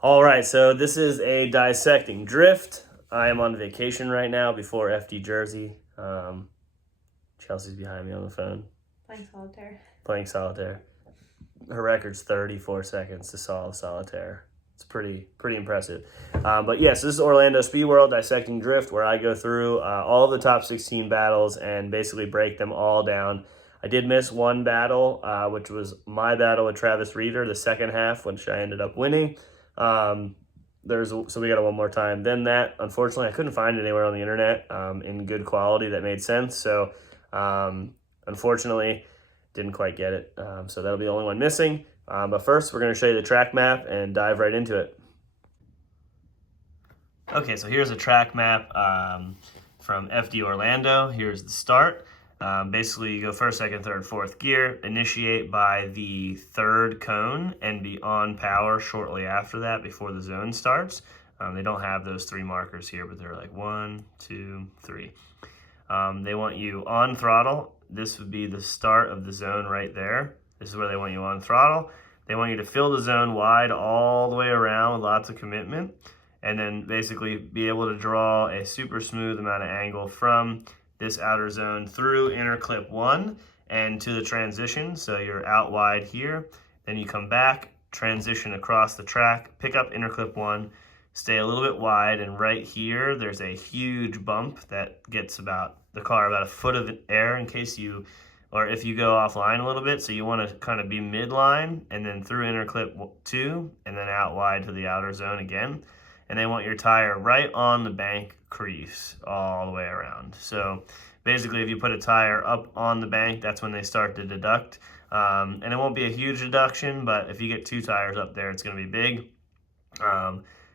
All right, so this is a dissecting drift. I am on vacation right now before FD Jersey. Chelsea's behind me on the phone. Playing solitaire. Playing solitaire. Her record's 34 seconds to solve solitaire. It's pretty impressive. But yes, this is Orlando Speed World Dissecting Drift, where I go through all of the top 16 battles and basically break them all down. I did miss one battle, which was my battle with Travis Reeder, the second half, which I ended up winning. So we got it one more time. Then that, unfortunately, I couldn't find it anywhere on the internet in good quality that made sense. So unfortunately, didn't quite get it. So that'll be the only one missing. But first, we're going to show you the track map and dive right into it. Okay, so here's a track map from FD Orlando. Here's the start. Basically, you go first, second, third, fourth gear, initiate by the third cone, and be on power shortly after that before the zone starts. They don't have those three markers here, but they're like 1, 2, 3. They want you on throttle. This would be the start of the zone right there. This is where they want you on throttle. They want you to fill the zone wide all the way around with lots of commitment, and then basically be able to draw a super smooth amount of angle from this outer zone through inner clip 1 and to the transition. So you're out wide here, then you come back, transition across the track, pick up inner clip 1, stay a little bit wide, and right here there's a huge bump that gets the car about a foot of air in case you, or if you go offline a little bit. So you want to kind of be midline and then through inner clip 2 and then out wide to the outer zone again. And they want your tire right on the bank crease all the way around. So basically, if you put a tire up on the bank, that's when they start to deduct. And it won't be a huge deduction, but if you get 2 tires up there, it's going to be big.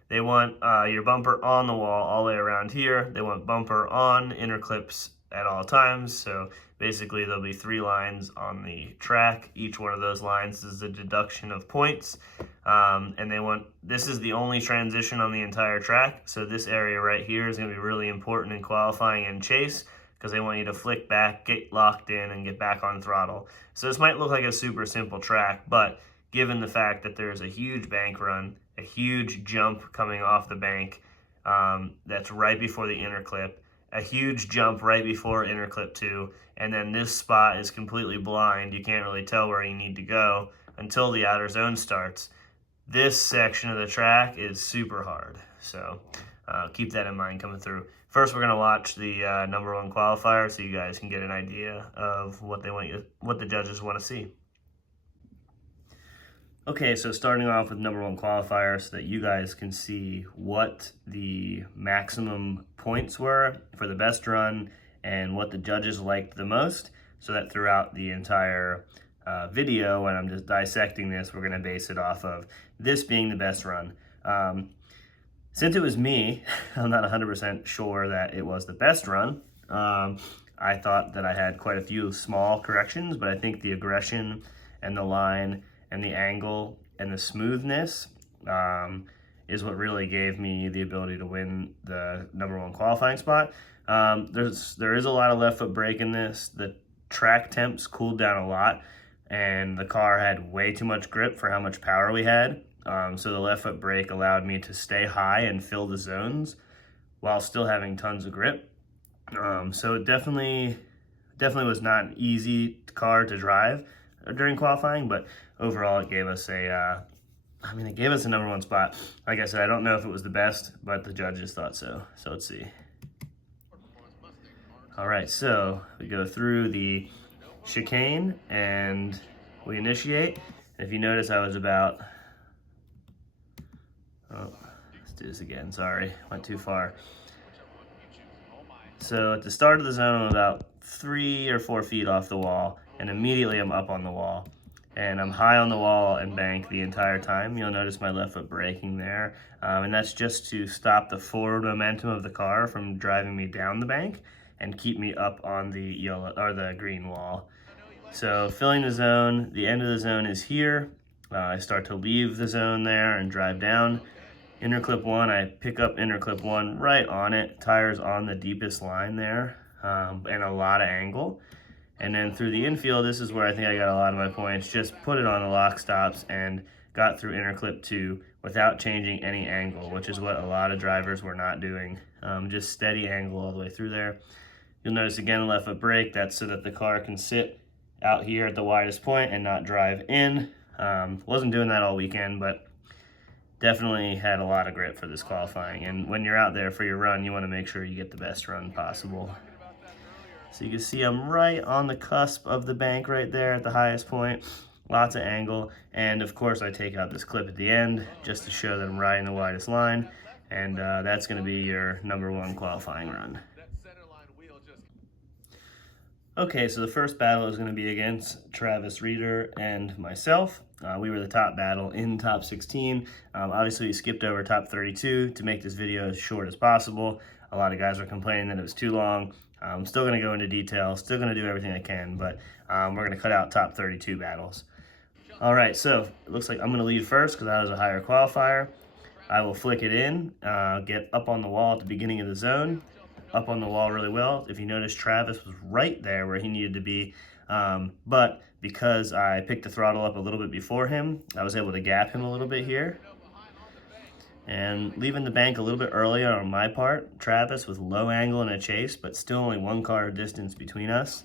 They want your bumper on the wall all the way around here. They want bumper on inner clips at all times. So basically, there'll be 3 lines on the track. Each one of those lines is a deduction of points. And they want, this is the only transition on the entire track. So this area right here is going to be really important in qualifying and chase, because they want you to flick back, get locked in, and get back on throttle. So this might look like a super simple track, but given the fact that there's a huge bank run, a huge jump coming off the bank, that's right before the inner clip, a huge jump right before inner clip 2, and then this spot is completely blind. You can't really tell where you need to go until the outer zone starts. This section of the track is super hard, so keep that in mind coming through. First, we're going to watch the number 1 qualifier so you guys can get an idea of what the judges want to see. Okay, so starting off with number 1 qualifier so that you guys can see what the maximum points were for the best run and what the judges liked the most, so that throughout the entire video, when I'm just dissecting this, we're going to base it off of this being the best run. Since it was me, I'm not 100% sure that it was the best run. I thought that I had quite a few small corrections, but I think the aggression and the line and the angle and the smoothness is what really gave me the ability to win the number 1 qualifying spot. There is a lot of left foot brake in this. The track temps cooled down a lot, and the car had way too much grip for how much power we had. So the left foot brake allowed me to stay high and fill the zones while still having tons of grip. So it definitely was not an easy car to drive during qualifying, but overall it gave us a number 1 spot. Like I said, I don't know if it was the best, but the judges thought so. So let's see. All right, so we go through the chicane and we initiate. If you notice, I was about, let's do this again, sorry, went too far. So at the start of the zone, I'm about 3 or 4 feet off the wall, and immediately I'm up on the wall. And I'm high on the wall and bank the entire time. You'll notice my left foot braking there. And that's just to stop the forward momentum of the car from driving me down the bank and keep me up on the yellow or the green wall. So filling the zone, the end of the zone is here. I start to leave the zone there and drive down. Inner clip 1, I pick up inner clip 1 right on it. Tires on the deepest line there, and a lot of angle. And then through the infield, this is where I think I got a lot of my points. Just put it on the lock stops and got through inner clip 2 without changing any angle, which is what a lot of drivers were not doing. Just steady angle all the way through there. You'll notice again, left foot brake, that's so that the car can sit out here at the widest point and not drive in. Wasn't doing that all weekend, but definitely had a lot of grip for this qualifying. And when you're out there for your run, you want to make sure you get the best run possible. So you can see I'm right on the cusp of the bank right there at the highest point. Lots of angle, and of course I take out this clip at the end just to show that I'm riding the widest line, and that's going to be your #1 qualifying run. Okay, so the first battle is going to be against Travis Reeder and myself. We were the top battle in top 16. Obviously we skipped over top 32 to make this video as short as possible. A lot of guys were complaining that it was too long. I'm still going to go into detail, still going to do everything I can, but we're going to cut out top 32 battles. All right, so it looks like I'm going to lead first because I was a higher qualifier. I will flick it in, get up on the wall at the beginning of the zone, up on the wall really well. If you notice, Travis was right there where he needed to be, but because I picked the throttle up a little bit before him, I was able to gap him a little bit here. And leaving the bank a little bit earlier on my part, Travis with low angle and a chase, but still only 1 car distance between us.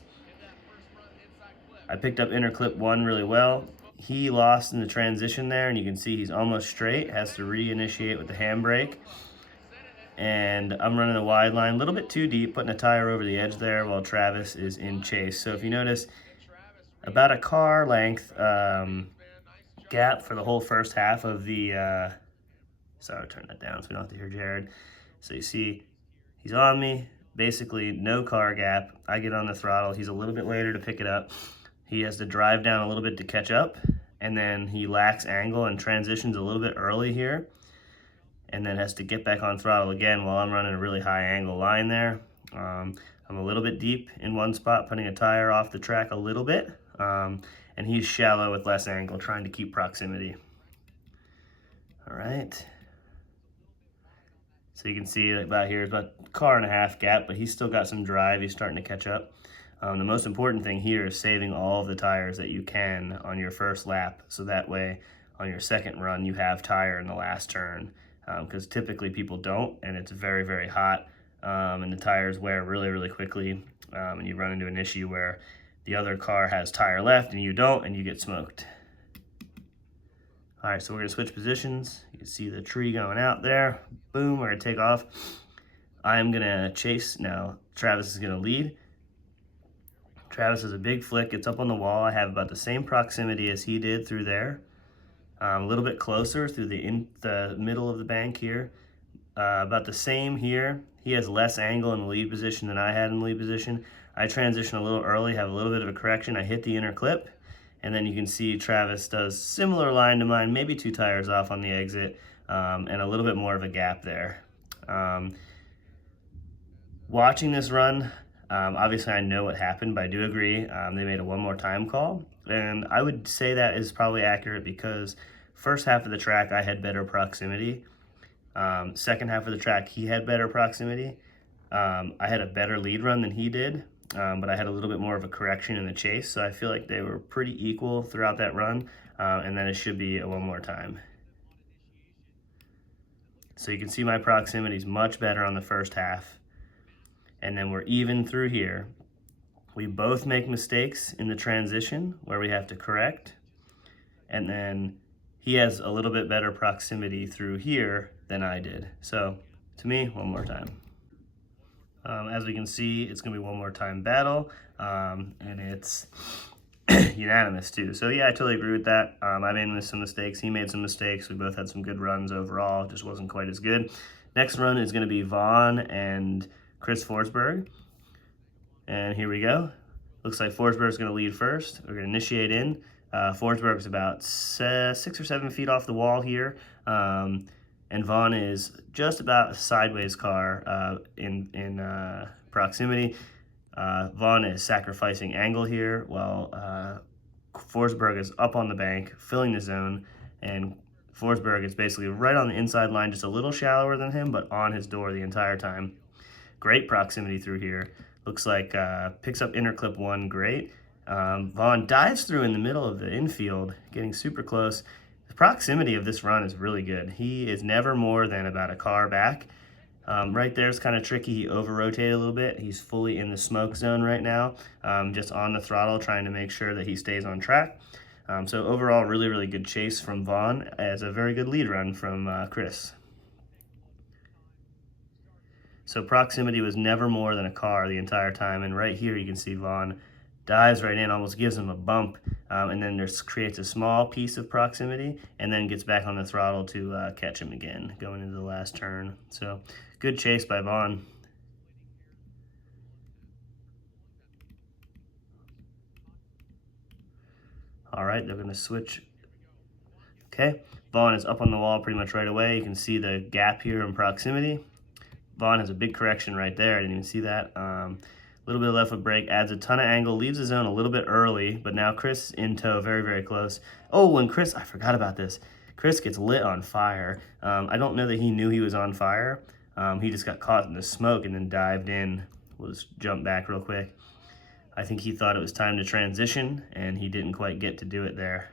I picked up inner clip 1 really well. He lost in the transition there, and you can see he's almost straight, has to reinitiate with the handbrake. And I'm running a wide line, a little bit too deep, putting a tire over the edge there while Travis is in chase. So if you notice, about a car length gap for the whole first half of the, sorry, I'll turn that down so we don't have to hear Jared. So you see, he's on me, basically no car gap. I get on the throttle, he's a little bit later to pick it up. He has to drive down a little bit to catch up, and then he lacks angle and transitions a little bit early here, and then has to get back on throttle again while I'm running a really high angle line there. I'm a little bit deep in one spot, putting a tire off the track a little bit, and he's shallow with less angle, trying to keep proximity. All right. So you can see about here is about a car and a half gap, but he's still got some drive. He's starting to catch up. The most important thing here is saving all of the tires that you can on your first lap, so that way on your second run you have tire in the last turn, because typically people don't, and it's very, very hot, and the tires wear really, really quickly, and you run into an issue where the other car has tire left and you don't, and you get smoked. All right, so we're gonna switch positions. You can see the tree going out there. Boom, we're gonna take off. I'm gonna chase now. Travis is gonna lead. Travis has a big flick, it's up on the wall. I have about the same proximity as he did through there. A little bit closer through the middle of the bank here. About the same here. He has less angle in the lead position than I had in the lead position. I transition a little early, have a little bit of a correction. I hit the inner clip, and then you can see Travis does similar line to mine, maybe 2 tires off on the exit, and a little bit more of a gap there. Watching this run, obviously I know what happened, but I do agree they made a 1 more time call, and I would say that is probably accurate because first half of the track I had better proximity. Second half of the track he had better proximity. I had a better lead run than he did, but I had a little bit more of a correction in the chase, so I feel like they were pretty equal throughout that run, and then it should be a 1 more time. So you can see my proximity is much better on the first half, and then we're even through here. We both make mistakes in the transition where we have to correct, and then he has a little bit better proximity through here than I did. So to me, 1 more time. As we can see, it's gonna be 1 more time battle, and it's unanimous too. So yeah, I totally agree with that. I made some mistakes, he made some mistakes. We both had some good runs overall, just wasn't quite as good. Next run is gonna be Vaughn and Chris Forsberg. And here we go. Looks like Forsberg's gonna lead first. We're gonna initiate in. Forsberg's about 6 or 7 feet off the wall here. And Vaughn is just about a sideways car in proximity. Vaughn is sacrificing angle here while Forsberg is up on the bank, filling the zone, and Forsberg is basically right on the inside line, just a little shallower than him, but on his door the entire time. Great proximity through here. Looks like picks up inner clip 1, great. Vaughn dives through in the middle of the infield, getting super close. proximity of this run is really good. He is never more than about a car back. Right there is kind of tricky. He over-rotated a little bit. He's fully in the smoke zone right now, just on the throttle, trying to make sure that he stays on track. So overall, really, really good chase from Vaughn, as a very good lead run from Chris. So proximity was never more than a car the entire time, and right here you can see Vaughn dives right in, almost gives him a bump, and then creates a small piece of proximity, and then gets back on the throttle to catch him again, going into the last turn. So good chase by Vaughn. All right, they're gonna switch. Okay, Vaughn is up on the wall pretty much right away. You can see the gap here in proximity. Vaughn has a big correction right there. I didn't even see that. A little bit of left foot brake, adds a ton of angle, leaves the zone a little bit early, but now Chris in tow, very, very close. Oh, and Chris, I forgot about this. Chris gets lit on fire. I don't know that he knew he was on fire. He just got caught in the smoke and then dived in. We'll just jump back real quick. I think he thought it was time to transition, and he didn't quite get to do it there.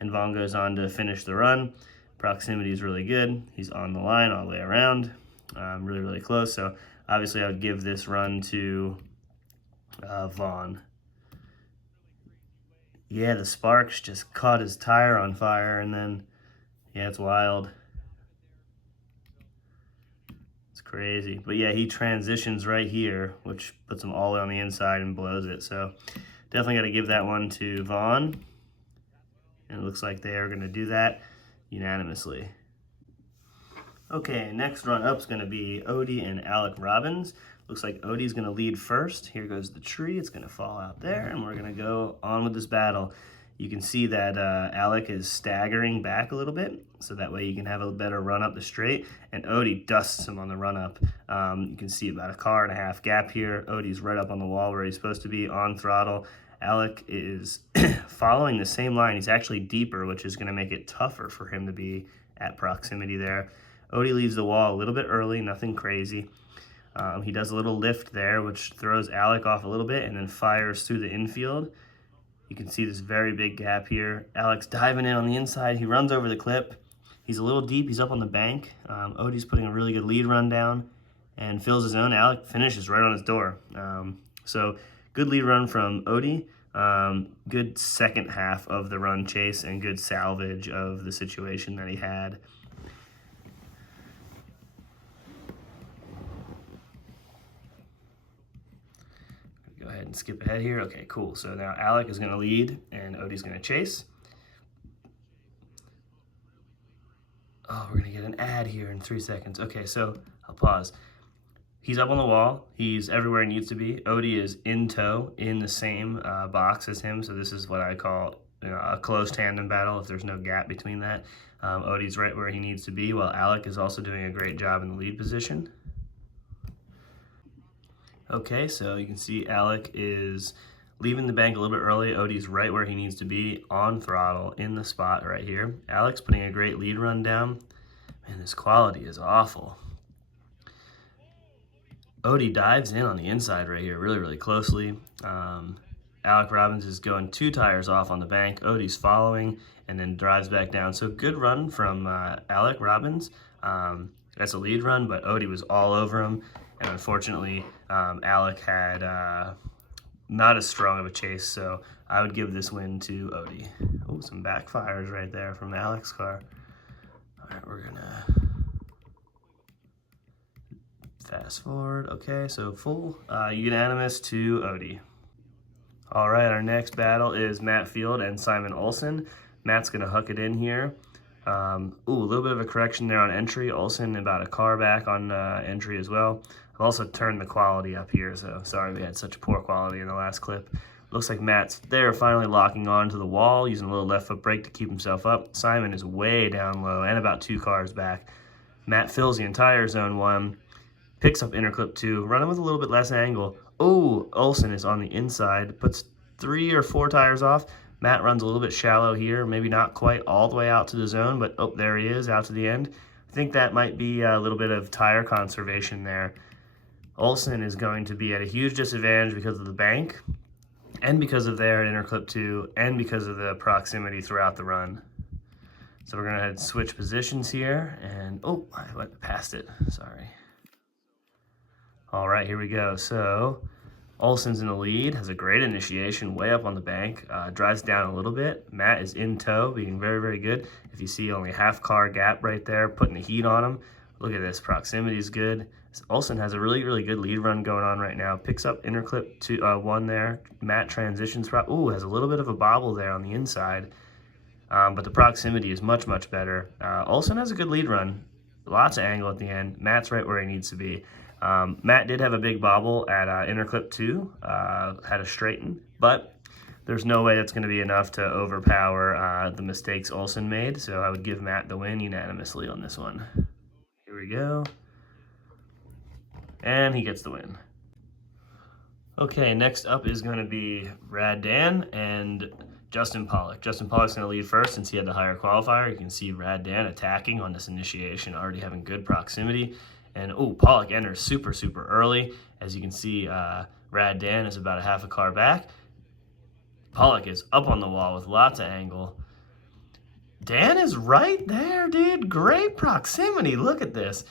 And Vaughn goes on to finish the run. Proximity is really good. He's on the line all the way around. Really, really close. So obviously I would give this run to Vaughn. Yeah, the sparks just caught his tire on fire, and then, yeah, it's wild. It's crazy. But yeah, he transitions right here, which puts him all the way on the inside and blows it. So definitely got to give that one to Vaughn. And it looks like they are going to do that unanimously. Okay, next run up is going to be Odie and Alec Robbins. Looks like Odie's going to lead first. Here goes the tree. It's going to fall out there, and we're going to go on with this battle. You can see that Alec is staggering back a little bit, so that way you can have a better run up the straight, and Odie dusts him on the run up. You can see about a car and a half gap here. Odie's right up on the wall where he's supposed to be, on throttle. Alec is following the same line. He's actually deeper, which is going to make it tougher for him to be at proximity there. Odie leaves the wall a little bit early, nothing crazy. He does a little lift there, which throws Alec off a little bit and then fires through the infield. You can see this very big gap here. Alec's diving in on the inside. He runs over the clip. He's a little deep. He's up on the bank. Odie's putting a really good lead run down and fills his own. Alec finishes right on his door. So good lead run from Odie. Good second half of the run chase and good salvage of the situation that he had. Go ahead and skip ahead here. Okay, cool. So now Alec is going to lead and Odie's going to chase. Oh, we're going to get an ad here in 3 seconds. Okay, so I'll pause. He's up on the wall. He's everywhere he needs to be. Odie is in tow in the same box as him. So this is what I call a close tandem battle if there's no gap between that. Odie's right where he needs to be, while Alec is also doing a great job in the lead position. Okay, so you can see Alec is leaving the bank a little bit early. Odie's right where he needs to be, on throttle, in the spot right here. Alec's putting a great lead run down. Man, this quality is awful. Odie dives in on the inside right here really, really closely. Alec Robbins is going 2 tires off on the bank. Odie's following and then drives back down. So good run from Alec Robbins. That's a lead run, but Odie was all over him. And unfortunately, Alec had not as strong of a chase, so I would give this win to Odie. Oh, some backfires right there from Alec's car. All right, we're gonna fast forward. Okay, so full unanimous to Odie. All right, our next battle is Matt Field and Simon Olsen. Matt's gonna huck it in here. Ooh, a little bit of a correction there on entry. Olsen about a car back on entry as well. I've also turned the quality up here, so sorry we had such poor quality in the last clip. Looks like Matt's there, finally locking on to the wall, using a little left foot brake to keep himself up. Simon is way down low and about 2 cars back. Matt fills the entire zone 1, picks up inner clip 2, running with a little bit less angle. Oh, Olsen is on the inside, puts 3 or 4 tires off. Matt runs a little bit shallow here, maybe not quite all the way out to the zone, but oh, there he is, out to the end. I think that might be a little bit of tire conservation there. Olsen is going to be at a huge disadvantage because of the bank, and because of their inner clip 2, and because of the proximity throughout the run. So we're gonna go ahead and switch positions here, and oh, I went past it, sorry. All right, here we go. So Olsen's in the lead, has a great initiation, way up on the bank, drives down a little bit. Matt is in tow, being very, very good. If you see only half car gap right there, putting the heat on him. Look at this, proximity is good. Olsen has a really, really good lead run going on right now. Picks up interclip 1 there. Matt transitions, ooh, has a little bit of a bobble there on the inside. But the proximity is much, much better. Olsen has a good lead run. Lots of angle at the end. Matt's right where he needs to be. Matt did have a big bobble at interclip 2, had a straighten, but there's no way that's going to be enough to overpower the mistakes Olsen made, so I would give Matt the win unanimously on this one. Here we go. And he gets the win. Okay, next up is going to be Rad Dan and Justin Pollock. Justin Pollock's going to lead first since he had the higher qualifier. You can see Rad Dan attacking on this initiation, already having good proximity. And oh, Pollock enters super, super early. As you can see, Rad Dan is about a half a car back. Pollock is up on the wall with lots of angle. Dan is right there, dude. Great proximity. Look at this.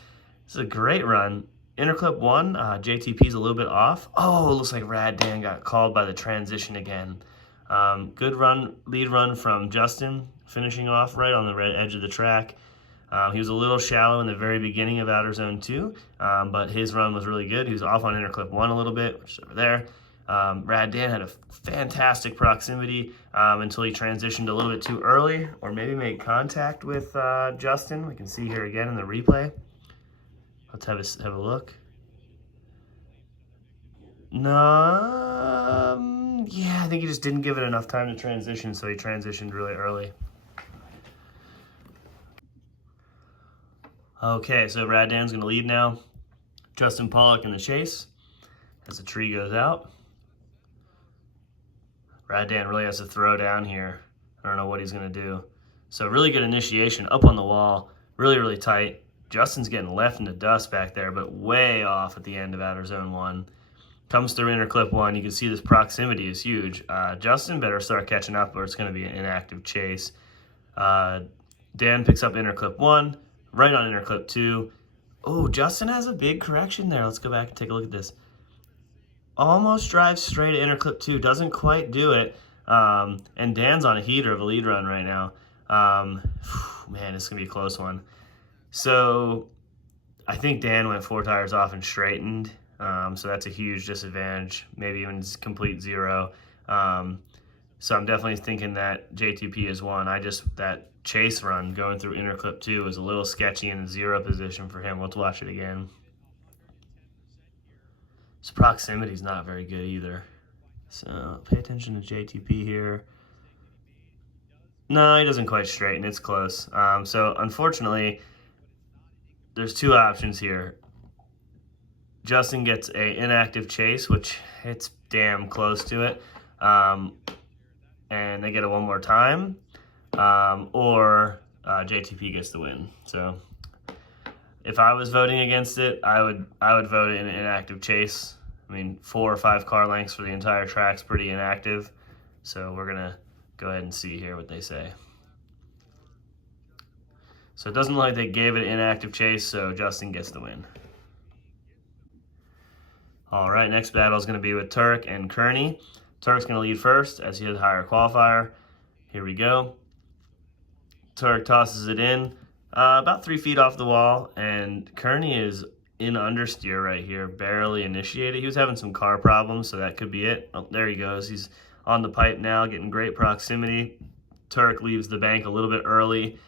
This is a great run. Interclip 1, JTP's a little bit off. Oh, it looks like Rad Dan got called by the transition again. Good run, lead run from Justin, finishing off right on the red edge of the track. He was a little shallow in the very beginning of outer zone 2, but his run was really good. He was off on interclip 1 a little bit, which is over there. Rad Dan had a fantastic proximity until he transitioned a little bit too early, or maybe made contact with Justin. We can see here again in the replay. Let's have a look. No, yeah, I think he just didn't give it enough time to transition, so he transitioned really early. Okay, so Rad Dan's gonna lead now. Justin Pollock in the chase as the tree goes out. Rad Dan really has to throw down here. I don't know what he's gonna do. So really good initiation up on the wall, really, really tight. Justin's getting left in the dust back there, but way off at the end of outer zone 1. Comes through interclip 1. You can see this proximity is huge. Justin better start catching up or it's going to be an inactive chase. Dan picks up interclip 1, right on interclip 2. Oh, Justin has a big correction there. Let's go back and take a look at this. Almost drives straight at interclip 2. Doesn't quite do it. And Dan's on a heater of a lead run right now. Man, it's going to be a close one. So I think Dan went 4 tires off and straightened. So that's a huge disadvantage, maybe even complete 0. So I'm definitely thinking that JTP is 1. That chase run going through interclip 2 was a little sketchy in the 0 position for him. Let's watch it again. His proximity is not very good either. So pay attention to JTP here. No, he doesn't quite straighten. It's close. So unfortunately, there's 2 options here. Justin gets a inactive chase, which hits damn close to it, and they get it one more time, or JTP gets the win. So if I was voting against it, I would vote in an inactive chase. I mean, 4 or 5 car lengths for the entire track's pretty inactive. So we're gonna go ahead and see here what they say. So it doesn't look like they gave it an inactive chase, so Justin gets the win. All right, next battle is going to be with Turk and Kearney. Turk's going to lead first as he has a higher qualifier. Here we go. Turk tosses it in about 3 feet off the wall, and Kearney is in understeer right here, barely initiated. He was having some car problems, so that could be it. Oh, there he goes. He's on the pipe now, getting great proximity. Turk leaves the bank a little bit early.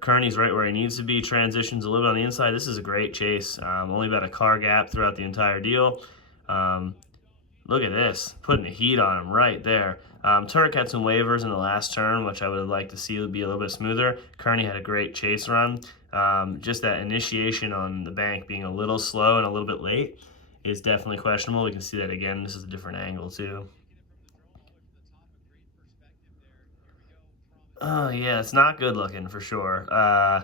Kearney's right where he needs to be, transitions a little bit on the inside. This is a great chase. Only about a car gap throughout the entire deal. Look at this, putting the heat on him right there. Turk had some waivers in the last turn, which I would have liked to see be a little bit smoother. Kearney had a great chase run. Just that initiation on the bank being a little slow and a little bit late is definitely questionable. We can see that again. This is a different angle too. Oh yeah, it's not good looking for sure. I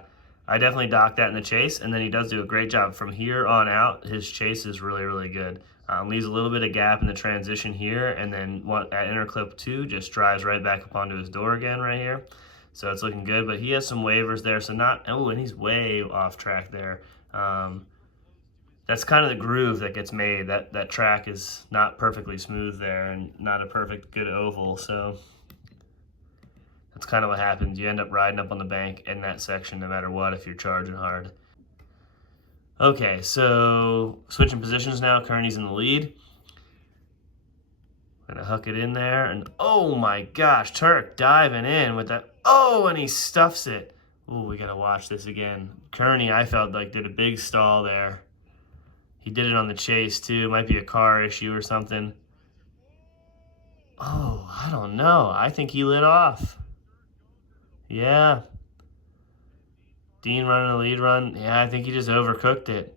definitely docked that in the chase, and then he does do a great job from here on out. His chase is really, really good. Leaves a little bit of gap in the transition here, and then at interclip 2 just drives right back up onto his door again right here. So it's looking good, but he has some waivers there. So not, oh, and he's way off track there. That's kind of the groove that gets made. That track is not perfectly smooth there and not a perfect good oval. So that's kind of what happens. You end up riding up on the bank in that section no matter what if you're charging hard. Okay, so switching positions now. Kearney's in the lead. Gonna hook it in there, and oh my gosh, Turk diving in with that. Oh, and he stuffs it. Oh, we gotta watch this again. Kearney, I felt like, did a big stall there. He did it on the chase too. Might be a car issue or something. Oh, I don't know. I think he lit off. Yeah. Dean running a lead run. Yeah, I think he just overcooked it.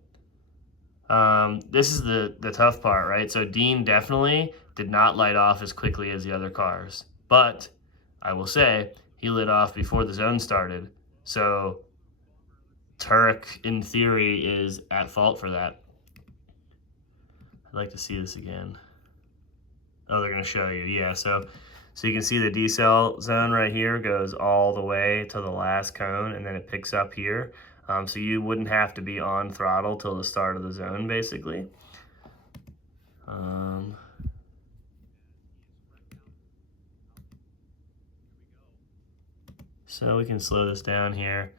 This is the tough part, right? So Dean definitely did not light off as quickly as the other cars. But I will say he lit off before the zone started. So Turk, in theory, is at fault for that. I'd like to see this again. Oh, they're going to show you. Yeah, so you can see the decel zone right here goes all the way to the last cone, and then it picks up here. So you wouldn't have to be on throttle till the start of the zone, basically. So we can slow this down here.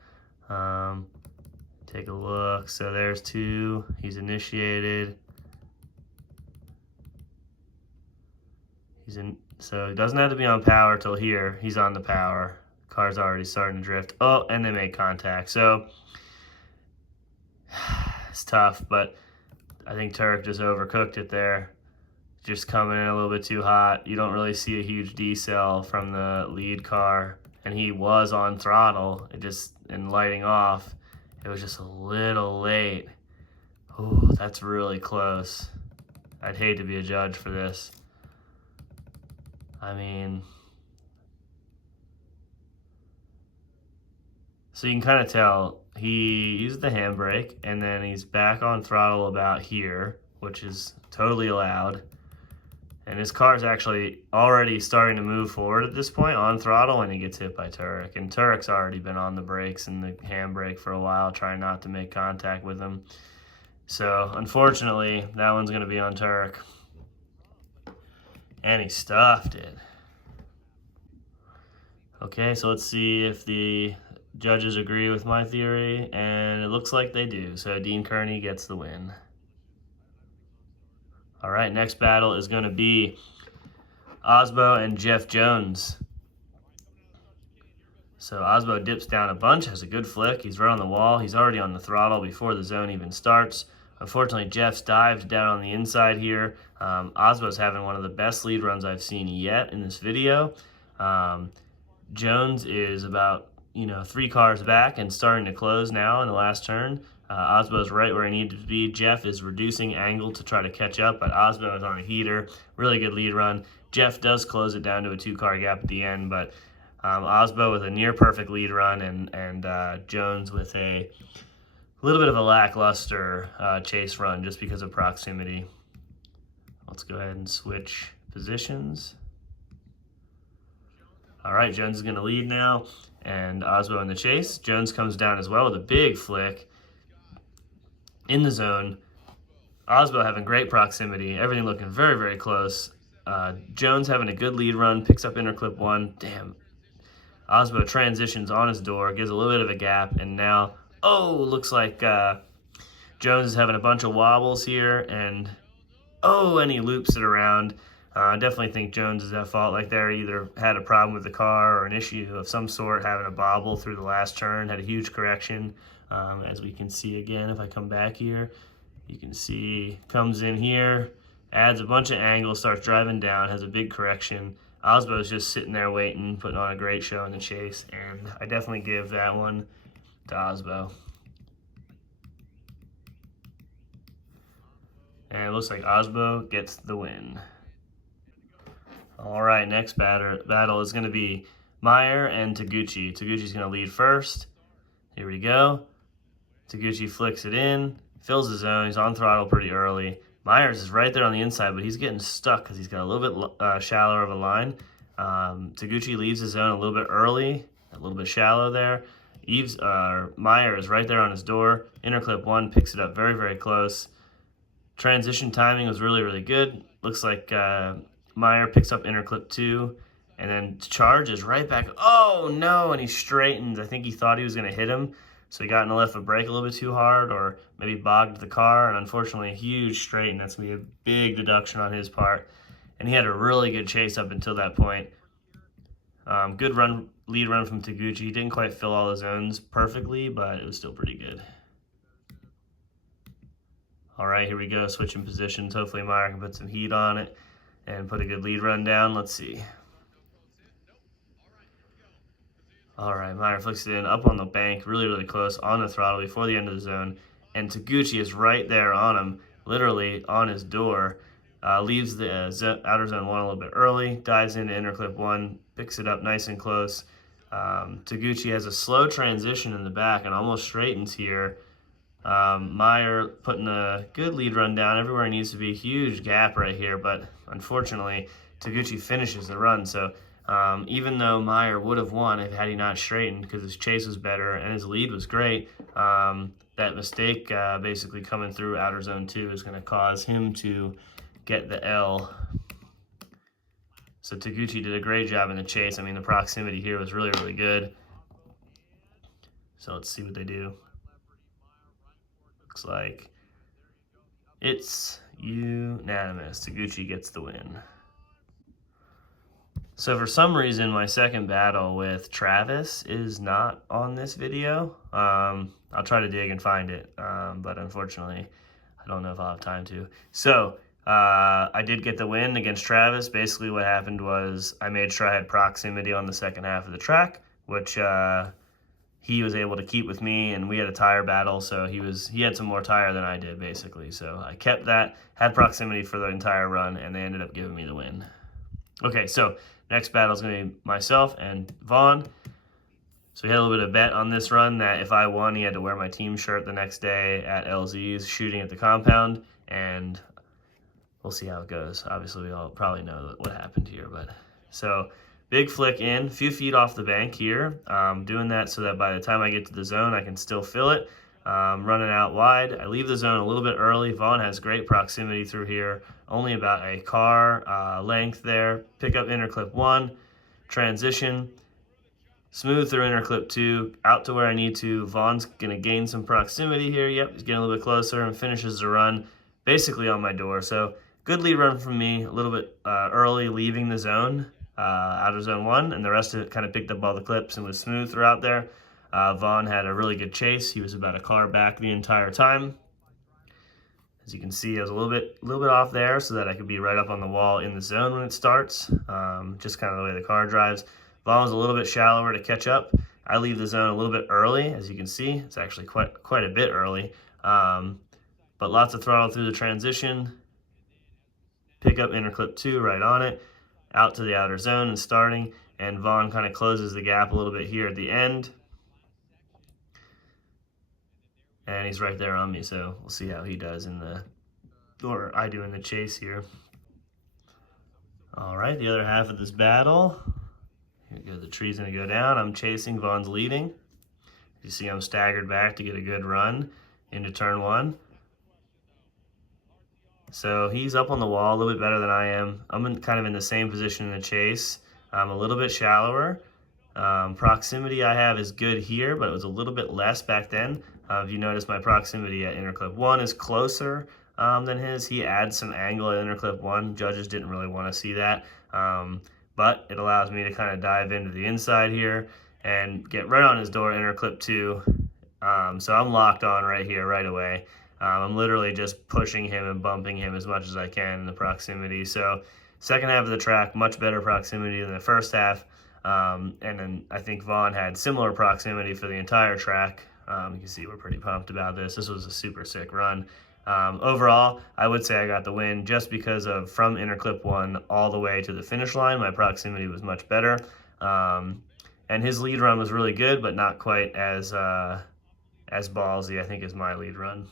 Take a look. So there's 2. He's initiated. So he doesn't have to be on power till here. He's on the power. Car's already starting to drift. Oh, and they make contact. So it's tough, but I think Turk just overcooked it there. Just coming in a little bit too hot. You don't really see a huge decel from the lead car, and he was on throttle. And lighting off, it was just a little late. Oh, that's really close. I'd hate to be a judge for this. I mean, so you can kind of tell he used the handbrake, and then he's back on throttle about here, which is totally allowed. And his car's actually already starting to move forward at this point on throttle when he gets hit by Turk. And Turk's already been on the brakes and the handbrake for a while, trying not to make contact with him. So unfortunately, that one's going to be on Turk. And he stuffed it. Okay, so let's see if the judges agree with my theory, and it looks like they do. So Dean Kearney gets the win. All right, next battle is going to be Osbo and Jeff Jones. So Osbo dips down a bunch, has a good flick. He's right on the wall. He's already on the throttle before the zone even starts. Unfortunately, Jeff's dived down on the inside here. Osbo's having one of the best lead runs I've seen yet in this video. Jones is about 3 cars back and starting to close now in the last turn. Osbo's right where he needed to be. Jeff is reducing angle to try to catch up, but Osbo is on a heater. Really good lead run. Jeff does close it down to a 2-car gap at the end, but Osbo with a near perfect lead run, and Jones with a little bit of a lackluster chase run just because of proximity. Let's go ahead and switch positions. All right, Jones is going to lead now, and Osbo in the chase. Jones comes down as well with a big flick in the zone. Osbo having great proximity, everything looking very, very close. Jones having a good lead run, picks up interclip 1. Damn. Osbo transitions on his door, gives a little bit of a gap, and now, looks like Jones is having a bunch of wobbles here, and he loops it around. I definitely think Jones is at fault. Like there, either had a problem with the car or an issue of some sort, having a bobble through the last turn, had a huge correction. As we can see again, if I come back here, you can see comes in here, adds a bunch of angle, starts driving down, has a big correction. Osbo's just sitting there waiting, putting on a great show in the chase, and I definitely give that one to Osbo. And it looks like Osbo gets the win. All right, next battle is going to be Meyer and Taguchi. Taguchi's going to lead first. Here we go. Taguchi flicks it in, fills the zone. He's on throttle pretty early. Myers is right there on the inside, but he's getting stuck because he's got a little bit shallower of a line. Taguchi leaves the zone a little bit early, a little bit shallow there. Meyer is right there on his door. Interclip 1 picks it up very, very close. Transition timing was really, really good. Looks like Meyer picks up interclip 2 and then charges right back. Oh no, and he straightens. I think he thought he was gonna hit him, so he got in the left foot brake a little bit too hard, or maybe bogged the car, and unfortunately a huge straighten. That's gonna be a big deduction on his part. And he had a really good chase up until that point. Good lead run from Taguchi. He didn't quite fill all the zones perfectly, but it was still pretty good. All right, here we go, switching positions. Hopefully Meyer can put some heat on it and put a good lead run down. Let's see. All right, Meyer flicks it in, up on the bank, really, really close, on the throttle before the end of the zone. And Taguchi is right there on him, literally on his door. Leaves the outer zone 1 a little bit early, dives into interclip 1, picks it up nice and close. Taguchi has a slow transition in the back and almost straightens here. Meyer putting a good lead run down everywhere he needs to be. Huge gap right here, but unfortunately Taguchi finishes the run. So even though Meyer would have won if had he not straightened, because his chase was better and his lead was great, that mistake basically coming through outer zone 2 is going to cause him to get the L. So Taguchi did a great job in the chase. I mean, the proximity here was really, really good. So let's see what they do. Looks like it's unanimous. Taguchi gets the win. So for some reason, my second battle with Travis is not on this video. I'll try to dig and find it, but unfortunately, I don't know if I'll have time to. So I did get the win against Travis. Basically what happened was I made sure I had proximity on the second half of the track, which he was able to keep with me, and we had a tire battle, so he had some more tire than I did, basically. So I kept that, had proximity for the entire run, and they ended up giving me the win. Okay, so next battle is going to be myself and Vaughn. So we had a little bit of bet on this run that if I won, he had to wear my team shirt the next day at LZ's shooting at the compound, and we'll see how it goes. Obviously, we all probably know what happened here, but so big flick in, a few feet off the bank here. Doing that so that by the time I get to the zone, I can still fill it. Running out wide. I leave the zone a little bit early. Vaughn has great proximity through here, only about a car length there. Pick up interclip 1, transition, smooth through interclip 2, out to where I need to. Vaughn's going to gain some proximity here. Yep, he's getting a little bit closer and finishes the run basically on my door. So good lead run from me, a little bit early leaving the zone, out of zone 1, and the rest of it kind of picked up all the clips and was smooth throughout there. Vaughn had a really good chase. He was about a car back the entire time. As you can see, I was a little bit off there so that I could be right up on the wall in the zone when it starts, just kind of the way the car drives. Vaughn was a little bit shallower to catch up. I leave the zone a little bit early, as you can see. It's actually quite a bit early, but lots of throttle through the transition. Pick up interclip 2 right on it, out to the outer zone and starting, and Vaughn kind of closes the gap a little bit here at the end. And he's right there on me, so we'll see how he does or I do in the chase here. All right, the other half of this battle. Here we go, the tree's gonna go down. I'm chasing, Vaughn's leading. You see I'm staggered back to get a good run into turn 1. So he's up on the wall a little bit better than I am. I'm kind of in the same position in the chase. I'm a little bit shallower. Proximity I have is good here, but it was a little bit less back then. If you notice, my proximity at interclip 1 is closer than his. He adds some angle at interclip 1. Judges didn't really want to see that, but it allows me to kind of dive into the inside here and get right on his door, interclip 2. So I'm locked on right here right away. I'm literally just pushing him and bumping him as much as I can in the proximity. So second half of the track, much better proximity than the first half. And then I think Vaughn had similar proximity for the entire track. You can see we're pretty pumped about this. This was a super sick run. Overall, I would say I got the win just because of from interclip 1 all the way to the finish line. My proximity was much better. And his lead run was really good, but not quite as ballsy, I think, as my lead run.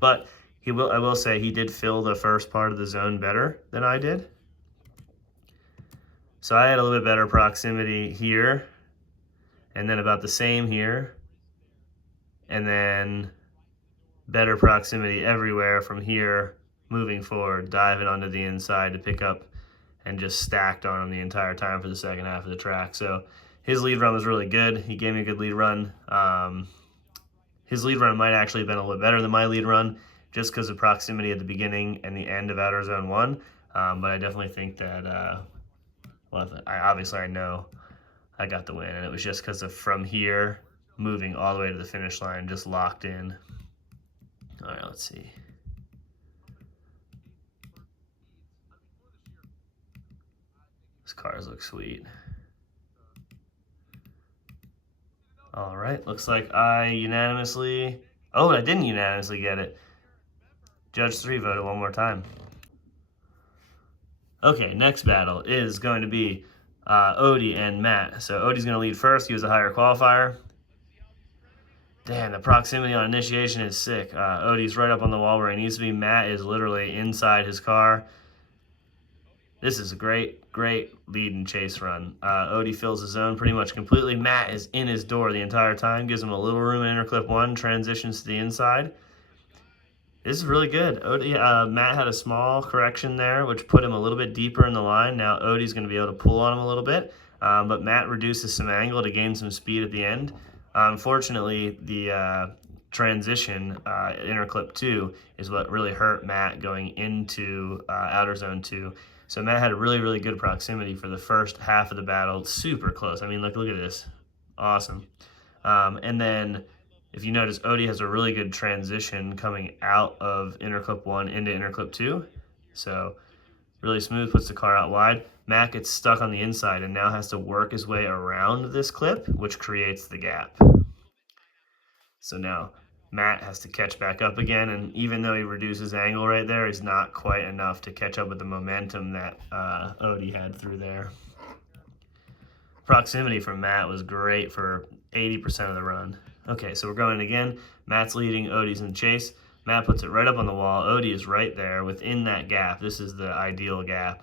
But I will say he did fill the first part of the zone better than I did. So I had a little bit better proximity here, and then about the same here, and then better proximity everywhere from here, moving forward, diving onto the inside to pick up, and just stacked on him the entire time for the second half of the track. So his lead run was really good. He gave me a good lead run. His lead run might actually have been a little bit better than my lead run, just because of proximity at the beginning and the end of outer zone 1. But I definitely think that, well, obviously I know I got the win, and it was just because of from here moving all the way to the finish line, just locked in. All right, let's see. These cars look sweet. All right, looks like I unanimously, oh, I didn't unanimously get it. Judge 3 voted one more time. Okay, next battle is going to be Odie and Matt. So Odie's going to lead first. He was a higher qualifier. Damn, the proximity on initiation is sick. Odie's right up on the wall where he needs to be. Matt is literally inside his car. This is a great lead and chase run. Odie fills the zone pretty much completely. Matt is in his door the entire time, gives him a little room in interclip 1, transitions to the inside. This is really good. Odie, Matt had a small correction there, which put him a little bit deeper in the line. Now Odie's going to be able to pull on him a little bit, but Matt reduces some angle to gain some speed at the end. Unfortunately, the transition, interclip 2, is what really hurt Matt going into outer zone 2. So Matt had a really good proximity for the first half of the battle. Super close. I mean, look at this. Awesome. And then if you notice, Odie has a really good transition coming out of interclip 1 into interclip 2. So really smooth, puts the car out wide. Matt gets stuck on the inside and now has to work his way around this clip, which creates the gap. So now Matt has to catch back up again, and even though he reduces angle right there, he's not quite enough to catch up with the momentum that Odie had through there. Proximity from Matt was great for 80% of the run. Okay, so we're going again. Matt's leading, Odie's in chase. Matt puts it right up on the wall. Odie is right there within that gap. This is the ideal gap,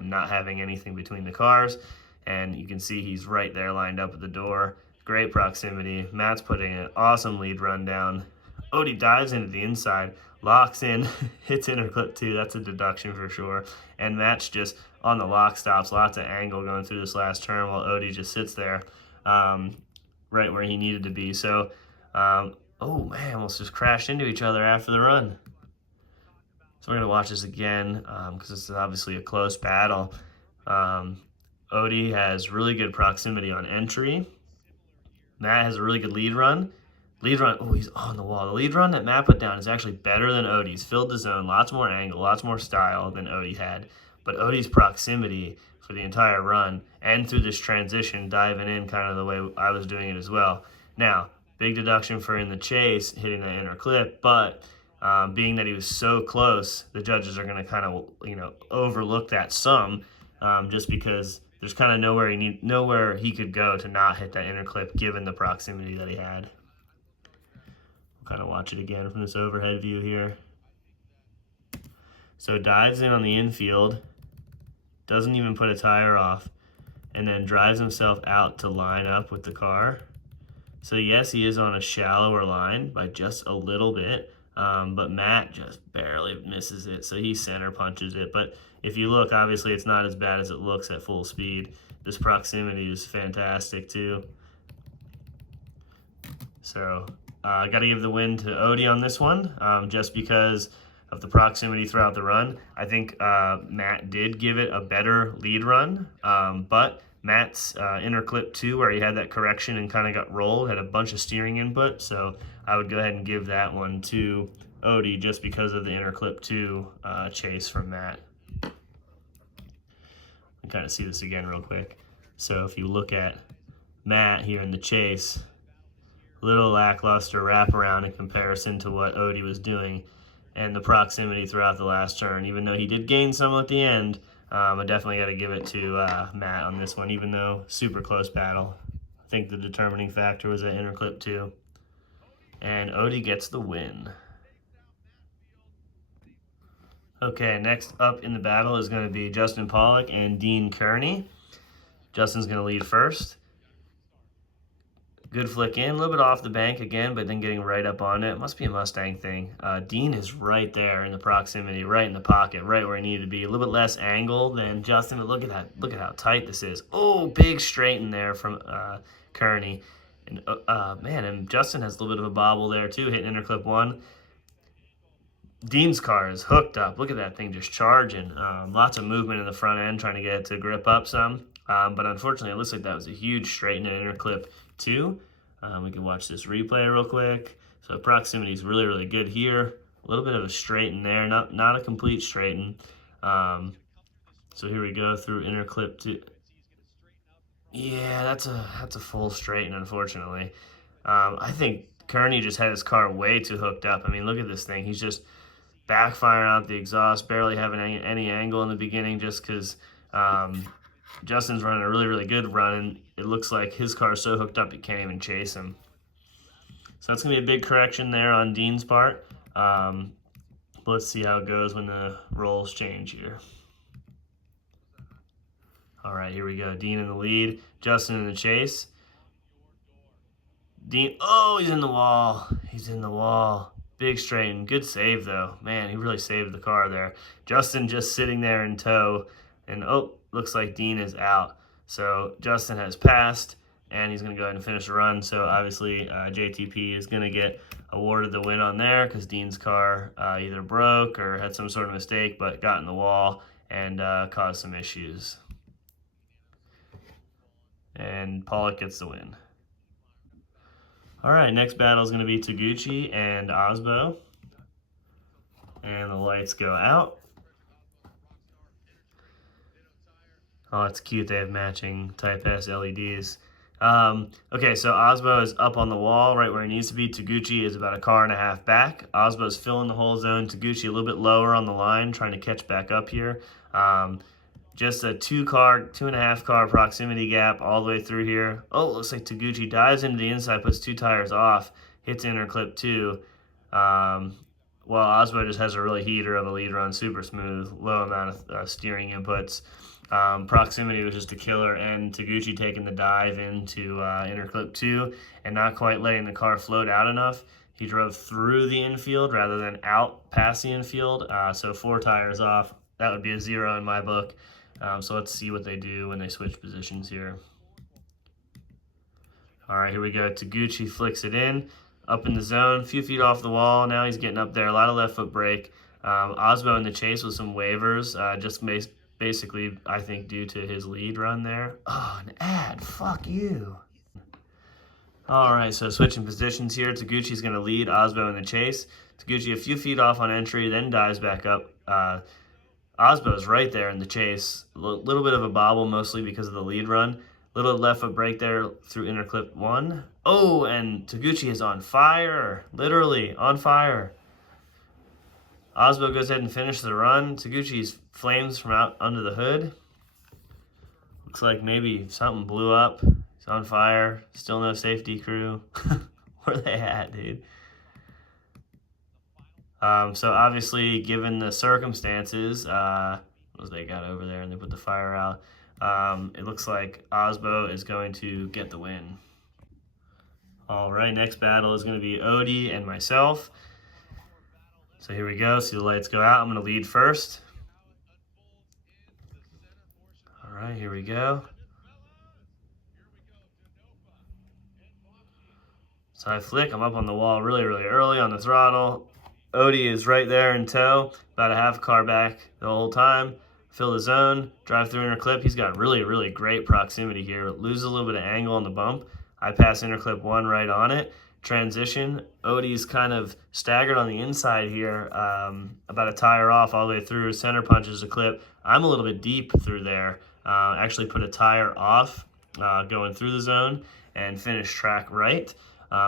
not having anything between the cars. And you can see he's right there lined up at the door. Great proximity. Matt's putting an awesome lead run down. Odie dives into the inside, locks in, hits interclip 2. That's a deduction for sure. And Matt's just on the lock stops, lots of angle going through this last turn while Odie just sits there right where he needed to be. So, oh man, almost just crashed into each other after the run. So we're going to watch this again because this is obviously a close battle. Odie has really good proximity on entry. Matt has a really good lead run. Oh, he's on the wall. The lead run that Matt put down is actually better than Odie's. Filled the zone, lots more angle, lots more style than Odie had. But Odie's proximity for the entire run and through this transition, diving in kind of the way I was doing it as well. Now, big deduction for in the chase, hitting that inner clip, but being that he was so close, the judges are going to kind of, overlook that some just because there's kind of nowhere he could go to not hit that inner clip given the proximity that he had. We'll kind of watch it again from this overhead view here. So dives in on the infield, doesn't even put a tire off, and then drives himself out to line up with the car. So yes, he is on a shallower line by just a little bit, but Matt just barely misses it, so he center punches it. But if you look, obviously it's not as bad as it looks at full speed. This proximity is fantastic too. So I got to give the win to Odie on this one, just because of the proximity throughout the run. I think Matt did give it a better lead run, but Matt's interclip 2, where he had that correction and kind of got rolled, had a bunch of steering input, so I would go ahead and give that one to Odie just because of the interclip 2 chase from Matt. I'll kind of see this again real quick. So if you look at Matt here in the chase, little lackluster wraparound in comparison to what Odie was doing, and the proximity throughout the last turn. Even though he did gain some at the end, I definitely got to give it to Matt on this one, even though super close battle. I think the determining factor was that interclip 2. And Odie gets the win. Okay, next up in the battle is going to be Justin Pollock and Dean Kearney. Justin's going to lead first. Good flick in, a little bit off the bank again, but then getting right up on it. Must be a Mustang thing. Dean is right there in the proximity, right in the pocket, right where he needed to be. A little bit less angle than Justin, but look at that. Look at how tight this is. Oh, big straighten there from Kearney. And man, and Justin has a little bit of a bobble there too, hitting interclip 1. Dean's car is hooked up. Look at that thing just charging. Lots of movement in the front end, trying to get it to grip up some. But unfortunately, it looks like that was a huge straighten in interclip 2. We can watch this replay real quick. So proximity is really, really good here. A little bit of a straighten there, not a complete straighten. So here we go through interclip 2. Yeah, that's a full straighten, unfortunately. I think Kearney just had his car way too hooked up. I mean, look at this thing. He's just backfiring out the exhaust, barely having any angle in the beginning just because Justin's running a really, really good run, and it looks like his car is so hooked up you can't even chase him. So that's going to be a big correction there on Dean's part. Let's see how it goes when the roles change here. All right, here we go. Dean in the lead, Justin in the chase. Dean, oh, he's in the wall. He's in the wall. Big straighten. Good save, though. Man, he really saved the car there. Justin just sitting there in tow. And, oh, looks like Dean is out. So Justin has passed, and he's going to go ahead and finish the run. So, obviously, JTP is going to get awarded the win on there because Dean's car either broke or had some sort of mistake but got in the wall and caused some issues. And Pollock gets the win. All right, next battle is going to be Taguchi and Osbo. And the lights go out. Oh, it's cute. They have matching Type S LEDs. Okay, so Osbo is up on the wall right where he needs to be. Taguchi is about a car and a half back. Osbo's filling the whole zone. Taguchi a little bit lower on the line, trying to catch back up here. Just a 2.5 car proximity gap all the way through here. Oh, it looks like Taguchi dives into the inside, puts 2 tires off, hits interclip 2. While Osbo just has a really heater of a lead run, super smooth, low amount of steering inputs. Proximity was just a killer, and Taguchi taking the dive into interclip 2 and not quite letting the car float out enough. He drove through the infield rather than out past the infield, so 4 tires off. That would be a 0 in my book. So let's see what they do when they switch positions here. All right, here we go. Taguchi flicks it in, up in the zone, a few feet off the wall. Now he's getting up there, a lot of left foot brake. Osbo in the chase with some waivers, just basically, I think, due to his lead run there. Oh, an ad, fuck you. All right, so switching positions here. Taguchi's going to lead Osbo in the chase. Taguchi a few feet off on entry, then dives back up. Osbo's right there in the chase. A little bit of a bobble, mostly because of the lead run. Little left foot brake there through interclip 1. Oh, and Taguchi is on fire. Literally on fire. Osbo goes ahead and finishes the run. Taguchi's flames from out under the hood. Looks like maybe something blew up. He's on fire. Still no safety crew. Where are they at, dude? So obviously, given the circumstances, what they got over there and they put the fire out, it looks like Osbo is going to get the win. All right, next battle is going to be Odie and myself. So here we go. See the lights go out. I'm going to lead first. All right, here we go. So I flick. I'm up on the wall really, really early on the throttle. Odie is right there in tow, about a half car back the whole time. Fill the zone, drive through interclip. He's got really, really great proximity here. Loses a little bit of angle on the bump. I pass interclip 1 right on it. Transition. Odie's kind of staggered on the inside here, about a tire off all the way through. Center punches a clip. I'm a little bit deep through there. Actually put a tire off going through the zone and finish track right.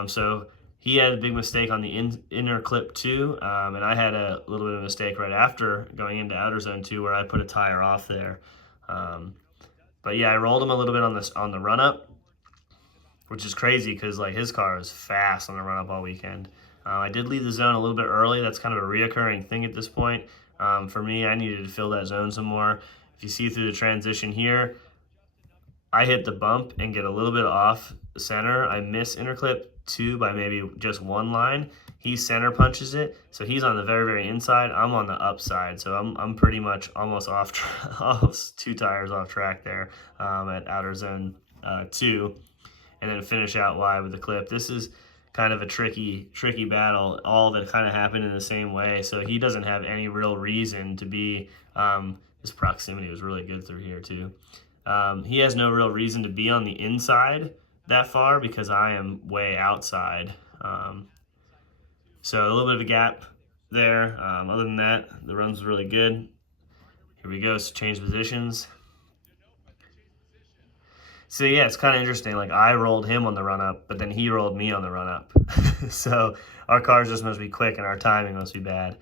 So he had a big mistake on the inner clip 2, and I had a little bit of a mistake right after going into outer zone 2 where I put a tire off there. But yeah, I rolled him a little bit on the run up, which is crazy because like his car was fast on the run up all weekend. I did leave the zone a little bit early. That's kind of a reoccurring thing at this point. For me, I needed to fill that zone some more. If you see through the transition here, I hit the bump and get a little bit off center. I miss interclip 2 by maybe just 1 line. He center punches it, so he's on the very, very inside. I'm on the upside, so I'm pretty much almost off 2 tires off track there at outer zone 2, and then finish out wide with the clip. This is kind of a tricky battle. All of it kind of happened in the same way, so he doesn't have any real reason to be. His proximity was really good through here too. He has no real reason to be on the inside that far because I am way outside. So a little bit of a gap there. Other than that, the runs were really good. Here we go, so change positions. So yeah, it's kind of interesting. Like I rolled him on the run up, but then he rolled me on the run up. So our cars just must be quick and our timing must be bad.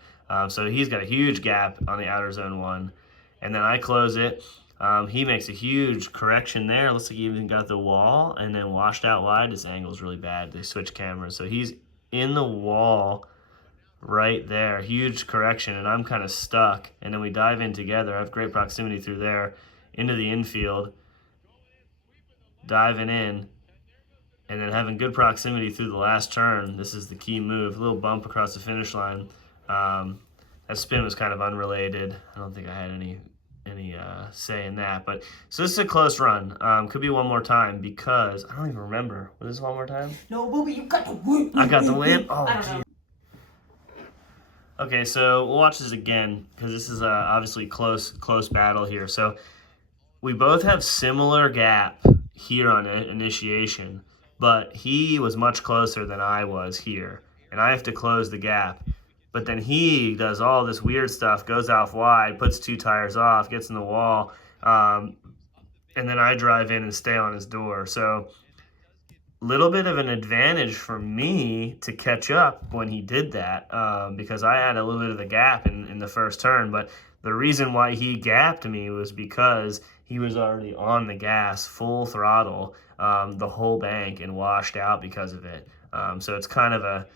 So he's got a huge gap on the outer zone 1. And then I close it. He makes a huge correction there. Looks like he even got the wall and then washed out wide. This angle's really bad. They switch cameras. So he's in the wall right there. Huge correction, and I'm kind of stuck. And then we dive in together. I have great proximity through there into the infield. Diving in and then having good proximity through the last turn. This is the key move. A little bump across the finish line. That spin was kind of unrelated. I don't think I had any say in that. But so this is a close run. Could be one more time because I don't even remember. Was this one more time? No, Booby, you got the win. I got the win? Oh, geez. Okay, so we'll watch this again because this is obviously close battle here. So we both have similar gap here on initiation, but he was much closer than I was here, and I have to close the gap. But then he does all this weird stuff, goes off wide, puts 2 tires off, gets in the wall, and then I drive in and stay on his door. So a little bit of an advantage for me to catch up when he did that because I had a little bit of a gap in the first turn. But the reason why he gapped me was because he was already on the gas, full throttle, the whole bank, and washed out because of it. So it's kind of a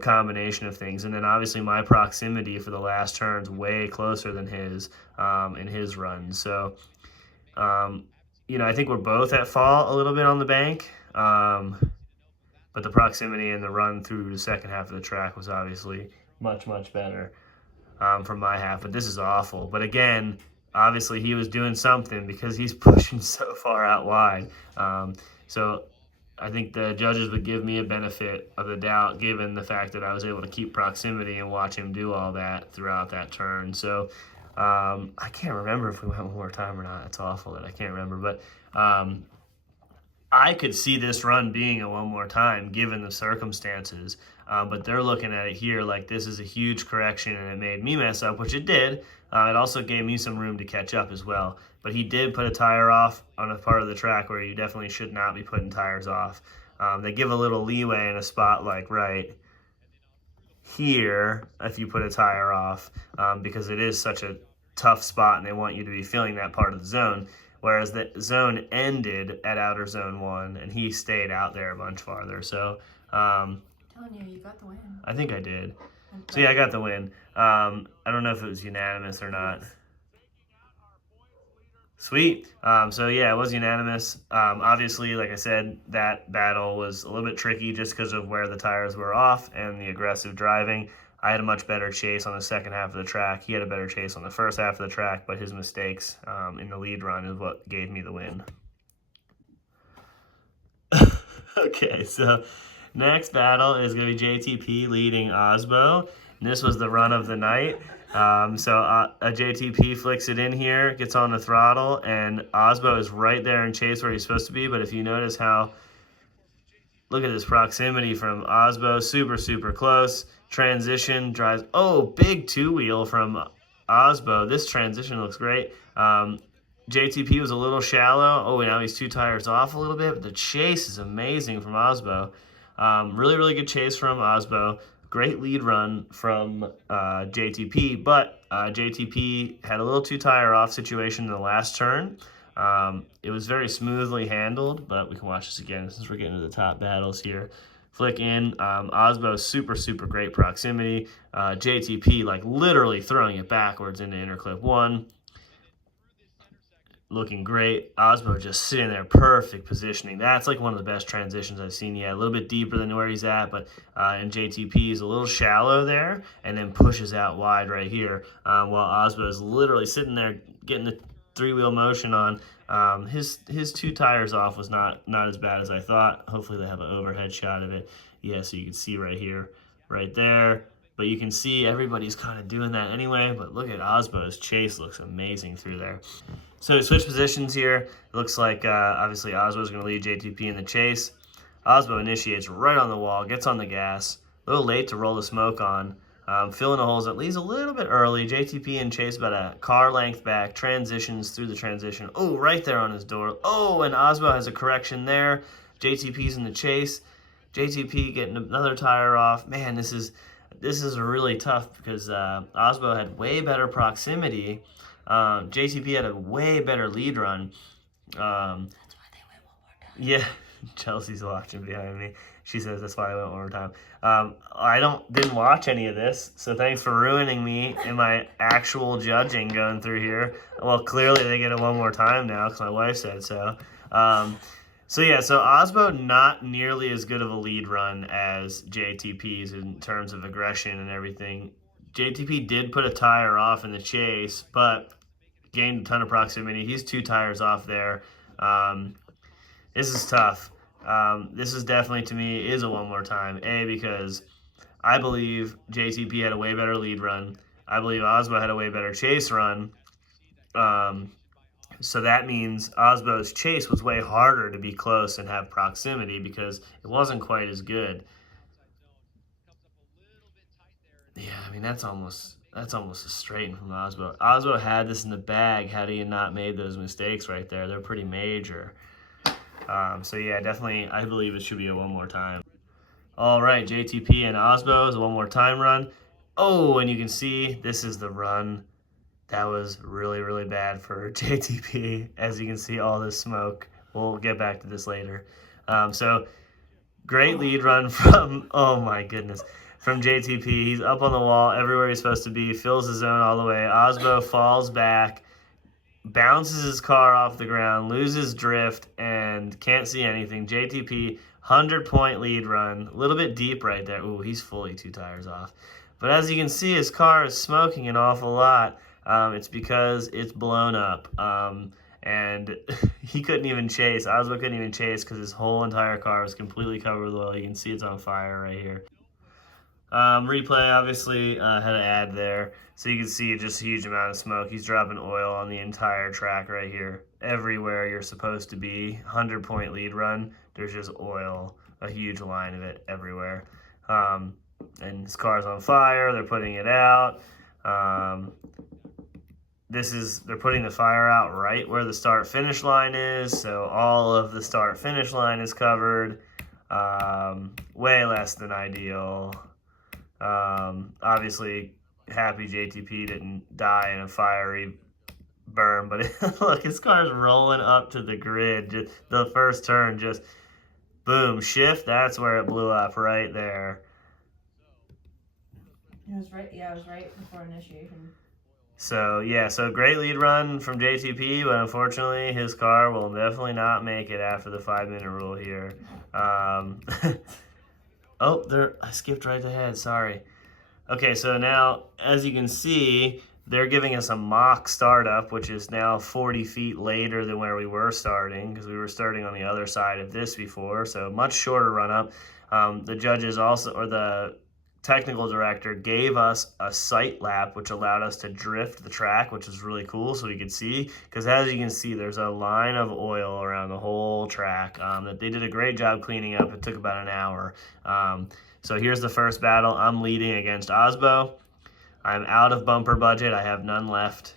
combination of things. And then obviously my proximity for the last turn's way closer than his in his run. So, I think we're both at fault a little bit on the bank. But the proximity and the run through the second half of the track was obviously much, much better from my half. But this is awful. But again, obviously he was doing something because he's pushing so far out wide. So I think the judges would give me a benefit of the doubt given the fact that I was able to keep proximity and watch him do all that throughout that turn. So I can't remember if we went one more time or not. It's awful that I can't remember. But I could see this run being a one more time given the circumstances. But they're looking at it here like this is a huge correction and it made me mess up, which it did. It also gave me some room to catch up as well. But he did put a tire off on a part of the track where you definitely should not be putting tires off. They give a little leeway in a spot like right here if you put a tire off because it is such a tough spot and they want you to be feeling that part of the zone. Whereas the zone ended at outer zone 1 and he stayed out there a bunch farther. So I'm telling you, you got the win. I think I did. So yeah, I got the win. I don't know if it was unanimous or not. Sweet. So yeah, it was unanimous. Obviously, like I said, that battle was a little bit tricky just because of where the tires were off and the aggressive driving. I had a much better chase on the second half of the track. He had a better chase on the first half of the track, but his mistakes in the lead run is what gave me the win. Okay, so next battle is going to be JTP leading Osbo. And this was the run of the night. So a JTP flicks it in here, gets on the throttle, and Osbo is right there in chase where he's supposed to be. But if you notice how, look at this proximity from Osbo, super, super close. Transition, drives, big 2-wheel from Osbo. This transition looks great. JTP was a little shallow. Now he's 2 tires off a little bit, but the chase is amazing from Osbo. Really, really good chase from Osbo. Great lead run from JTP, but JTP had a little 2-tire off situation in the last turn. It was very smoothly handled, but we can watch this again since we're getting to the top battles here. Flick in, Osbo, super, super great proximity. JTP, like literally throwing it backwards into interclip 1. looking great. Osbo just sitting there, perfect positioning. That's like one of the best transitions I've seen yet. A little bit deeper than where he's at, but in JTP is a little shallow there, and then pushes out wide right here, while Osbo is literally sitting there getting the three-wheel motion on. His 2 tires off was not as bad as I thought. Hopefully they have an overhead shot of it. Yeah, so you can see right here, right there. But you can see everybody's kind of doing that anyway. But look at Osbo's chase, looks amazing through there. So we switch positions here. It looks like obviously Osbo's going to lead JTP in the chase. Osbo initiates right on the wall, gets on the gas. A little late to roll the smoke on. Filling the holes, it leaves a little bit early. JTP and Chase about a car length back, transitions through the transition. Oh, right there on his door. Oh, and Osbo has a correction there. JTP's in the chase. JTP getting another tire off. Man, this is really tough because Osbo had way better proximity. JTP had a way better lead run. That's why they went one more time. Yeah, Chelsea's watching behind me. She says that's why I went one more time. I didn't watch any of this, so thanks for ruining me in my actual judging going through here. Well, clearly they get it one more time now because my wife said so. So Osbo not nearly as good of a lead run as JTP's in terms of aggression and everything. JTP did put a tire off in the chase, but gained a ton of proximity. He's 2 tires off there. This is tough. This is definitely, to me, is a one more time. Because I believe JTP had a way better lead run. I believe Osbo had a way better chase run. So that means Osbo's chase was way harder to be close and have proximity because it wasn't quite as good. Yeah, I mean, that's almost a straighten from Osbo. Osbo had this in the bag had he not made those mistakes right there. They're pretty major. So yeah, definitely, I believe it should be a one more time. All right, JTP and Osbo is a one more time run. Oh, and you can see this is the run. That was really, really bad for JTP. As you can see, all this smoke. We'll get back to this later. So great lead run from, oh my goodness, from JTP. He's up on the wall everywhere he's supposed to be, fills the zone all the way. Osbo falls back, bounces his car off the ground, loses drift, and can't see anything. JTP, 100-point lead run. A little bit deep right there. Ooh, he's fully 2 tires off. But as you can see, his car is smoking an awful lot. It's because it's blown up. And he couldn't even chase. Osbo couldn't even chase because his whole entire car was completely covered with oil. You can see it's on fire right here. Replay, obviously, had an ad there. So you can see just a huge amount of smoke. He's dropping oil on the entire track right here. Everywhere you're supposed to be. 100-point lead run. There's just oil. A huge line of it everywhere. And his car's on fire. They're putting it out. They're putting the fire out right where the start-finish line is. So all of the start-finish line is covered. Way less than ideal. Obviously, happy JTP didn't die in a fiery burn, but look, his car's rolling up to the grid. Just the first turn, just boom, shift. That's where it blew up right there. It was right. Yeah, it was right before initiation. So great lead run from JTP, but unfortunately, his car will definitely not make it after the 5-minute rule here. Oh, I skipped right ahead, sorry. Okay, so now, as you can see, they're giving us a mock startup, which is now 40 feet later than where we were starting, because we were starting on the other side of this before, so much shorter run up. The judges also, or the technical director, gave us a sight lap, which allowed us to drift the track, which is really cool, so we could see, because as you can see, there's a line of oil around the whole track that they did a great job cleaning up. It took about an hour. So here's the first battle. I'm leading against Osbo. I'm out of bumper budget. I have none left.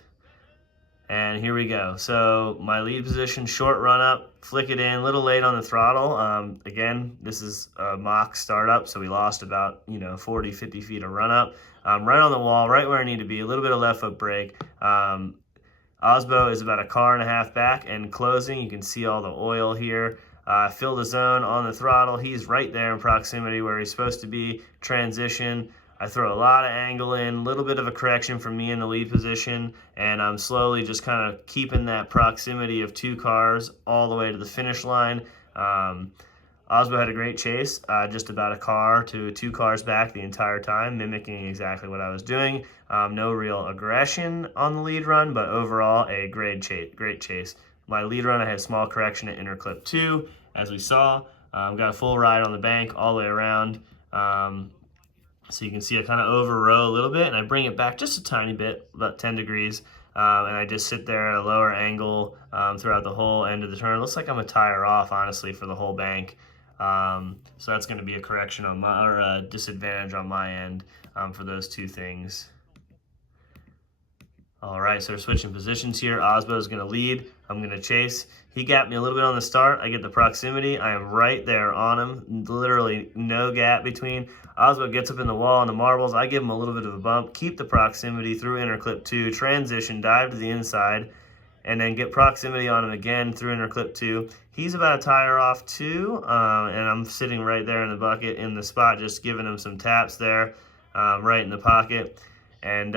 And here we go. So my lead position, short run up, flick it in, a little late on the throttle. Again, this is a mock startup, so we lost about 40, 50 feet of run up. Right on the wall, right where I need to be, a little bit of left foot brake. Osbo is about a car and a half back and closing. You can see all the oil here. Fill the zone on the throttle. He's right there in proximity where he's supposed to be. Transition. I throw a lot of angle in, a little bit of a correction from me in the lead position, and I'm slowly just kind of keeping that proximity of 2 cars all the way to the finish line. Osbo had a great chase, just about a car to 2 cars back the entire time, mimicking exactly what I was doing. No real aggression on the lead run, but overall a great chase. My lead run, I had a small correction at inner clip 2, as we saw. Got a full ride on the bank all the way around. So you can see I kind of over-row a little bit, and I bring it back just a tiny bit, about 10 degrees, and I just sit there at a lower angle throughout the whole end of the turn. It looks like I'm a tire off, honestly, for the whole bank. So that's going to be a correction on my, or a disadvantage on my end for those 2 things. All right, so we're switching positions here. Osbo is going to lead. I'm going to chase. He gapped me a little bit on the start. I get the proximity. I am right there on him. Literally no gap between. Osbo gets up in the wall on the marbles. I give him a little bit of a bump. Keep the proximity through inner clip 2. Transition, dive to the inside, and then get proximity on him again through inner clip 2. He's about a tire off too, and I'm sitting right there in the bucket in the spot, just giving him some taps there, right in the pocket. And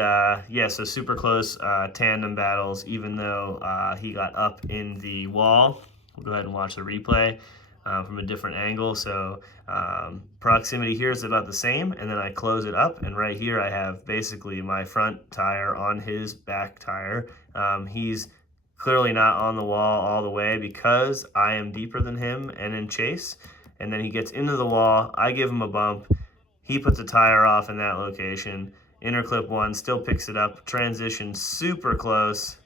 yeah, so super close tandem battles, even though he got up in the wall. We'll go ahead and watch the replay from a different angle. So proximity here is about the same, and then I close it up, and right here I have basically my front tire on his back tire. He's clearly not on the wall all the way because I am deeper than him and in chase. And then he gets into the wall. I give him a bump. He puts a tire off in that location. Inner clip 1 still picks it up. Transition super close.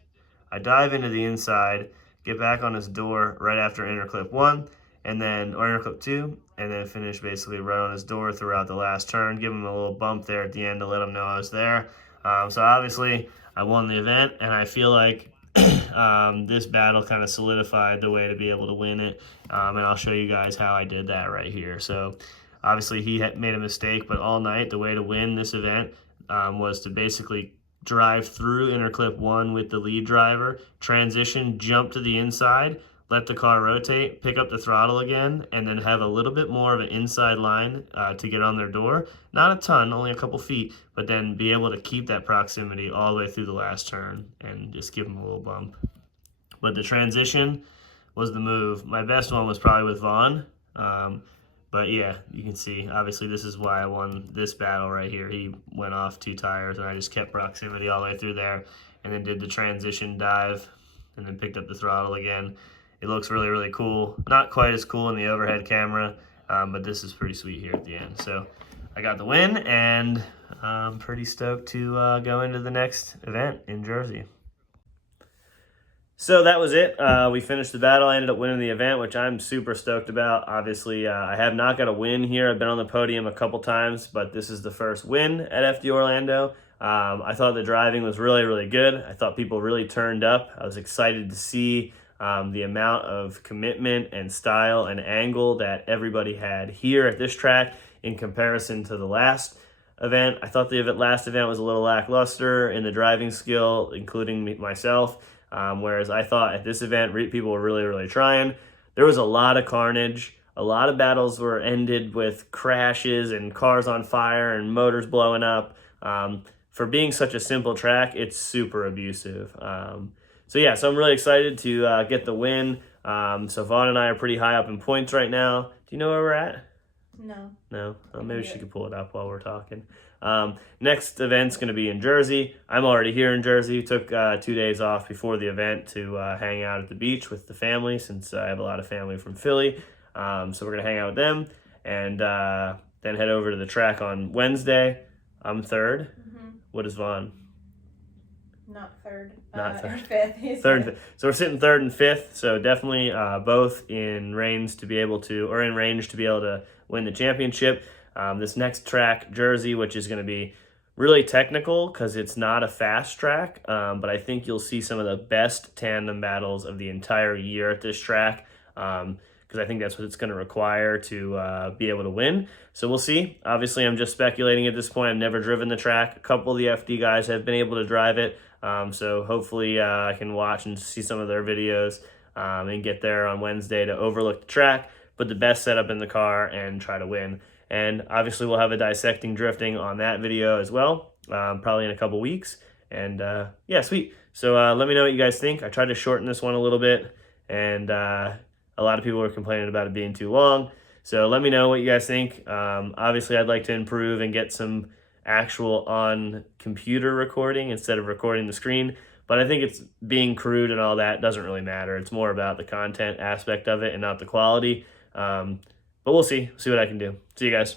I dive into the inside, get back on his door right after inner clip 1, and then, or inner clip 2, and then finish basically right on his door throughout the last turn. Give him a little bump there at the end to let him know I was there. So obviously I won the event, and I feel like this battle kind of solidified the way to be able to win it, and I'll show you guys how I did that right here. So obviously he had made a mistake, but all night the way to win this event was to basically drive through inner clip 1 with the lead driver, transition, jump to the inside, let the car rotate, pick up the throttle again, and then have a little bit more of an inside line to get on their door. Not a ton, only a couple feet, but then be able to keep that proximity all the way through the last turn and just give them a little bump. But the transition was the move. My best one was probably with Vaughn. But yeah, you can see, obviously this is why I won this battle right here. He went off 2 tires, and I just kept proximity all the way through there, and then did the transition dive, and then picked up the throttle again. It looks really, really cool. Not quite as cool in the overhead camera, but this is pretty sweet here at the end. So I got the win, and I'm pretty stoked to go into the next event in Jersey. So that was it. We finished the battle. I ended up winning the event, which I'm super stoked about. Obviously, I have not got a win here. I've been on the podium a couple times, but this is the first win at FD Orlando. I thought the driving was really, really good. I thought people really turned up. I was excited to see the amount of commitment and style and angle that everybody had here at this track in comparison to the last event. I thought the last event was a little lackluster in the driving skill, including myself. Whereas I thought at this event, people were really, really trying. There was a lot of carnage. A lot of battles were ended with crashes and cars on fire and motors blowing up. For being such a simple track, it's super abusive. So I'm really excited to get the win. So Vaughn and I are pretty high up in points right now. Do you know where we're at? No. No? Maybe she could pull it up while we're talking. Next event's going to be in Jersey. I'm already here in Jersey. Took 2 days off before the event to hang out at the beach with the family, since I have a lot of family from Philly. So we're going to hang out with them, and then head over to the track on Wednesday. I'm third. Mm-hmm. What is Vaughn? Not third. Not third. Fifth. He's Third and fifth. So we're sitting third and fifth. So definitely both in range to be able to win the championship. This next track, Jersey, which is going to be really technical because it's not a fast track, but I think you'll see some of the best tandem battles of the entire year at this track, because I think that's what it's going to require to be able to win. So we'll see. Obviously, I'm just speculating at this point. I've never driven the track. A couple of the FD guys have been able to drive it, so hopefully I can watch and see some of their videos and get there on Wednesday to overlook the track, put the best setup in the car, and try to win. And obviously we'll have a dissecting drifting on that video as well, probably in a couple weeks. And yeah, sweet. So let me know what you guys think. I tried to shorten this one a little bit, and a lot of people were complaining about it being too long. So let me know what you guys think. Obviously, I'd like to improve and get some actual on computer recording instead of recording the screen. But I think it's being crude and all that doesn't really matter. It's more about the content aspect of it and not the quality. But we'll see what I can do. See you guys.